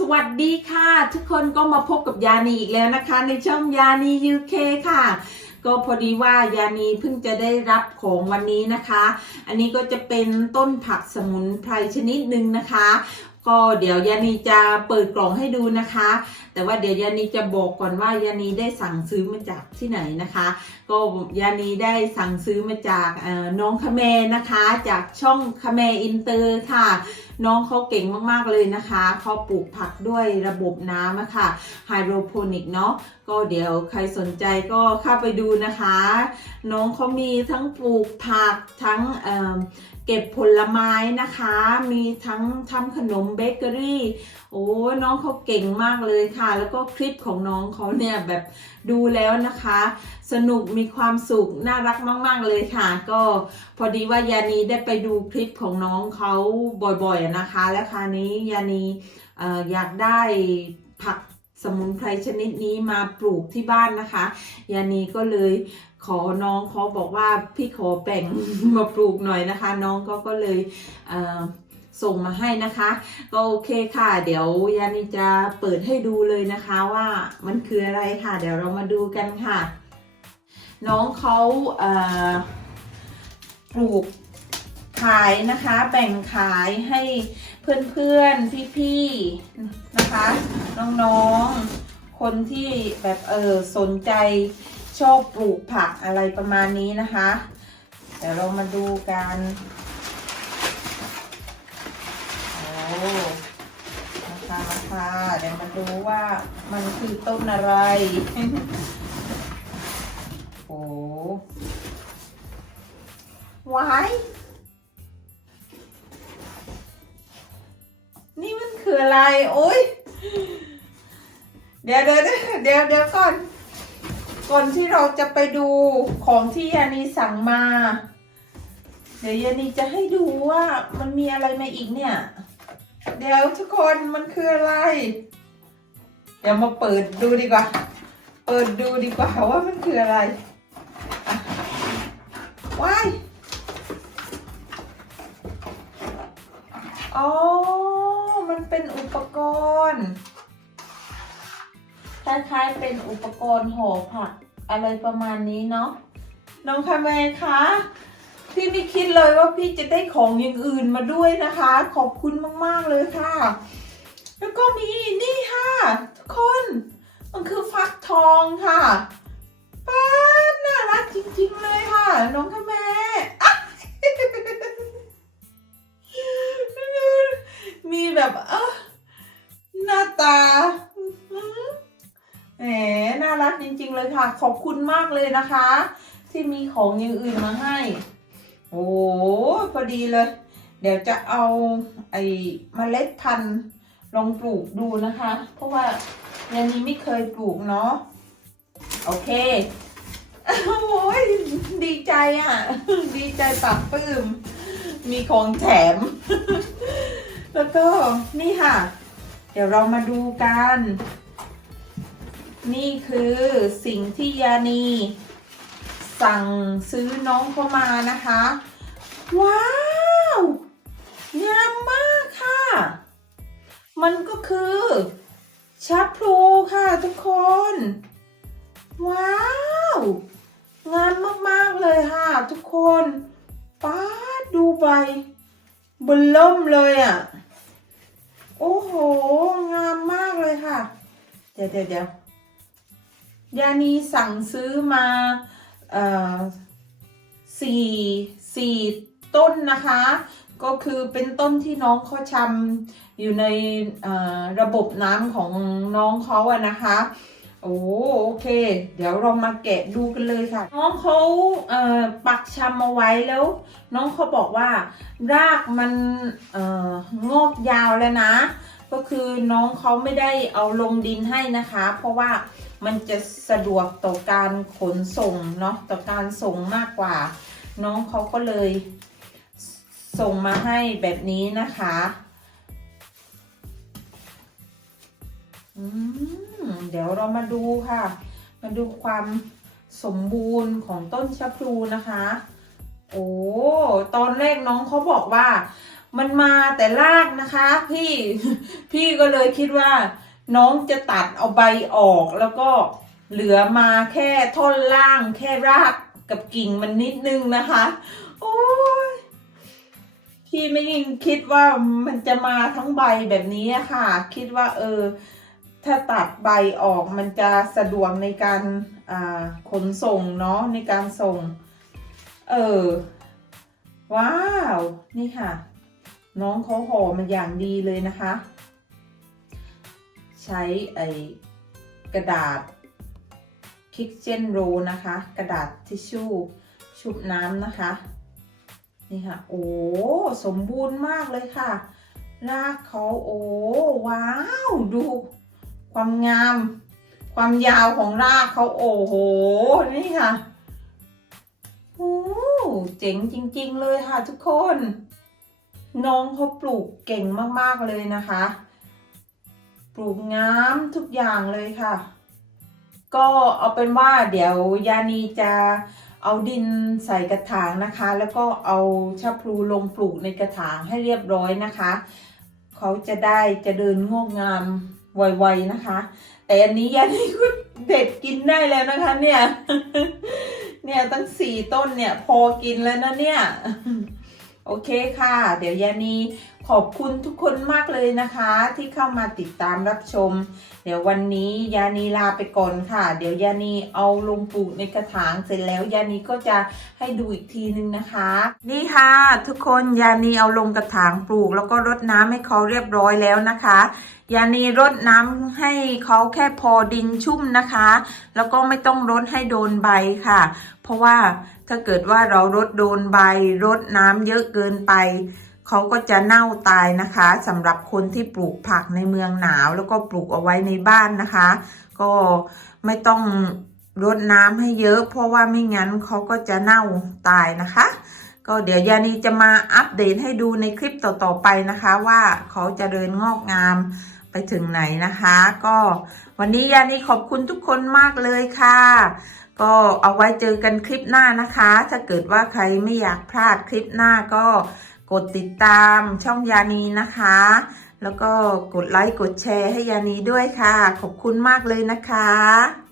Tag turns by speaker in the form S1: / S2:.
S1: สวัสดีค่ะ ทุกคนก็มาพบกับยานีอีกแล้วนะคะ ในช่องยานียูเคค่ะ ก็พอดีว่ายานีเพิ่งจะได้รับของวันนี้นะคะ อันนี้ก็จะเป็นต้นผักสมุนไพรชนิดหนึ่งนะคะ ก็เดี๋ยวยานีจะเปิดกล่องให้ดูนะคะ แต่ว่าเดี๋ยวยานีจะบอกก่อนว่ายานีได้สั่งซื้อมาจากที่ไหนนะคะ ก็ยานีได้สั่งซื้อมาจากน้องคาเมนะคะ จากช่องคาเมอินเตอร์ค่ะ น้องเขาเก่งมากๆเลยนะคะเขาปลูกผักด้วยระบบน้ำะค่ะไฮโดรโปนิกเนาะก็เดี๋ยวใครสนใจก็เข้าไปดูนะคะ น้องเขามีทั้งปลูกผักทั้ง เก็บผลไม้นะคะ มีทั้งทำขนมเบเกอรี่ โอ้น้องเขาเก่งมากเลยค่ะ แล้วก็คลิปของน้องเขาเนี่ยแบบดูแล้วนะคะ สนุกมีความสุขน่ารักมาก ๆ เลยค่ะ ก็พอดีว่ายานีได้ไปดูคลิปของน้องเขาบ่อยๆนะคะ และคราวนี้ยานีออยากได้ผักสมุนไพรชนิดนี้มาปลูกที่บ้านนะคะ ยานีก็เลย ขอน้องเขาบอกว่าพี่ขอแบ่งมาปลูกหน่อยนะคะ น้องก็ก็เลยส่งมาให้นะคะ ก็โอเคค่ะ เดี๋ยวยานีจะเปิดให้ดูเลยนะคะว่ามันคืออะไรค่ะ เดี๋ยวเรามาดูกันค่ะ น้องเขาเปลูกขายนะคะ แบ่งขายให้เพื่อนๆ พี่ๆ นะคะ น้องๆ คนที่แบบเออสนใจ ชอบปลูกผักอะไรประมาณนี้นะคะเดี๋ยวเรามาดูกันโอ้นะคะนะคะเดี๋ยวมาดูว่ามันคือต้นอะไร โอ้วายนี่มันคืออะไร โอ้ยเดี๋ยวเดี๋ยวเดี๋ยวเดี๋ยวเดี๋ยวก่อน ก่อนที่เราจะไปดูของที่ยานีสั่งมา เดี๋ยวยานีจะให้ดูว่ามันมีอะไรมาอีกเนี่ย เดี๋ยวทุกคนมันคืออะไร เดี๋ยวมาเปิดดูดีกว่า เปิดดูดีกว่าว่ามันคืออะไรว้ายอ๋อ มันเป็นอุปกรณ์ คล้ายๆเป็นอุปกรณ์ห่อผักอะไรประมาณนี้เนาะน้องคาเมคะพี่ไม่คิดเลยว่าพี่จะได้ของอย่างอื่นมาด้วยนะคะ ขอบคุณมากๆเลยค่ะ แล้วก็มีนี่ค่ะทุกคน มันคือฟักทองค่ะป้าน่ารักจริงๆเลยค่ะ น้อง เลยค่ะ ขอบคุณมากเลยนะคะ ที่มีของอย่างอื่นมาให้ โอ้พอดีเลย เดี๋ยวจะเอาไอ้เมล็ดพันธุ์ลองปลูกดูนะคะ เพราะว่ายันนี้ไม่เคยปลูกเนาะโอเคโอ้ยดีใจอะ ดีใจปากปื้ม มีของแถม แล้วก็นี่ค่ะ เดี๋ยวเรามาดูกัน นี่คือสิ่งที่ยานีสั่งซื้อน้องเข้ามานะคะ ว้าว งามมากค่ะ มันก็คือชัพพลูค่ะทุกคน ว้าว งามมาก ๆ เลยค่ะ ทุกคนป้าดูใบบนล่มเลยอะ โอ้โห งามมากเลยค่ะ เดี๋ยวเดี๋ยวเดี๋ยว ยานีสั่งซื้อมาสี่สี่ต้นนะคะ ก็คือเป็นต้นที่น้องเขาชำอยู่ในระบบน้ำของน้องเขาอะนะคะโอ้โอเค เดี๋ยวเรามาแกะดูกันเลยค่ะ น้องเขาเอ่อปักชำเอาไว้แล้ว น้องเขาบอกว่ารากมันเอ่องอกยาวแล้วนะ ก็คือน้องเขาไม่ได้เอาลงดินให้นะคะ เพราะว่า มันจะสะดวกต่อการขนส่งเนาะต่อการส่งมากกว่า น้องเขาก็เลยส่งมาให้แบบนี้นะคะเดี๋ยวเรามาดูค่ะ มาดูความสมบูรณ์ของต้นชะพลูนะคะ โอ้ ตอนแรกน้องเขาบอกว่า มันมาแต่รากนะคะ พี่ พี่ก็เลยคิดว่า น้องจะตัดเอาใบออกแล้วก็เหลือมาแค่ท่อนล่างแค่รากกับกิ่งมันนิดนึงนะคะ โอ้ยพี่ไม่ยิ่งคิดว่ามันจะมาทั้งใบแบบนี้ค่ะ คิดว่าเออ ถ้าตัดใบออกมันจะสะดวกในการขนส่งเนาะในการส่ง เออ ว้าว นี่ค่ะ น้องเขาห่อมันอย่างดีเลยนะคะ ใช้ไอกระดาษคิกเจนโรนะคะ กระดาษทิชชู่ชุบน้ำนะคะ นี่ค่ะ โอ้สมบูรณ์มากเลยค่ะ รากเขาโอ้ว้าว ดูความงาม ความยาวของรากเขาโอ้โห นี่ค่ะโอ้เจ๋งจริง ๆ เลยค่ะทุกคน น้องเขาปลูกเก่งมากๆเลยนะคะ ปลูกงามทุกอย่างเลยค่ะ ก็เอาเป็นว่าเดี๋ยวยานีจะเอาดินใส่กระถางนะคะ แล้วก็เอาชะพลูลงปลูกในกระถางให้เรียบร้อยนะคะ เขาจะได้จะเดินงอกงามไวๆนะคะ แต่อันนี้ยานีก็เด็ดกินได้แล้วนะคะเนี่ยเนี่ยตั้งสี่ต้นเนี่ยพอกินแล้วนะเนี่ย โอเคค่ะ เดี๋ยวยานี ขอบคุณทุกคนมากเลยนะคะ ที่เข้ามาติดตามรับชม เดี๋ยววันนี้ยานีลาไปก่อนค่ะ เดี๋ยวยานีเอาลงปลูกในกระถางเสร็จแล้วยานีก็จะให้ดูอีกทีนึงนะคะ นี่ค่ะ ทุกคนยานีเอาลงกระถางปลูก แล้วก็รดน้ำให้เขาเรียบร้อยแล้วนะคะยานีรดน้ำให้เขาแค่พอดินชุ่มนะคะ แล้วก็ไม่ต้องรดให้โดนใบค่ะ เพราะว่าถ้าเกิดว่าเรารดโดนใบรดน้ำเยอะเกินไป เขาก็จะเน่าตายนะคะสำหรับคนที่ปลูกผักในเมืองหนาว แล้วก็ปลูกเอาไว้ในบ้านนะคะ ก็ไม่ต้องรดน้ำให้เยอะ เพราะว่าไม่งั้นเขาก็จะเน่าตายนะคะ ก็เดี๋ยวยานีจะมาอัปเดตให้ดูในคลิปต่อๆไปนะคะ ว่าเขาจะเดินงอกงามไปถึงไหนนะคะ ก็วันนี้ยานีขอบคุณทุกคนมากเลยค่ะ ก็เอาไว้เจอกันคลิปหน้านะคะ ถ้าเกิดว่าใครไม่อยากพลาดคลิปหน้าก็ กดติดตามช่องยานีนะคะ แล้วก็กดไลค์กดแชร์ให้ยานีด้วยค่ะ ขอบคุณมากเลยนะคะ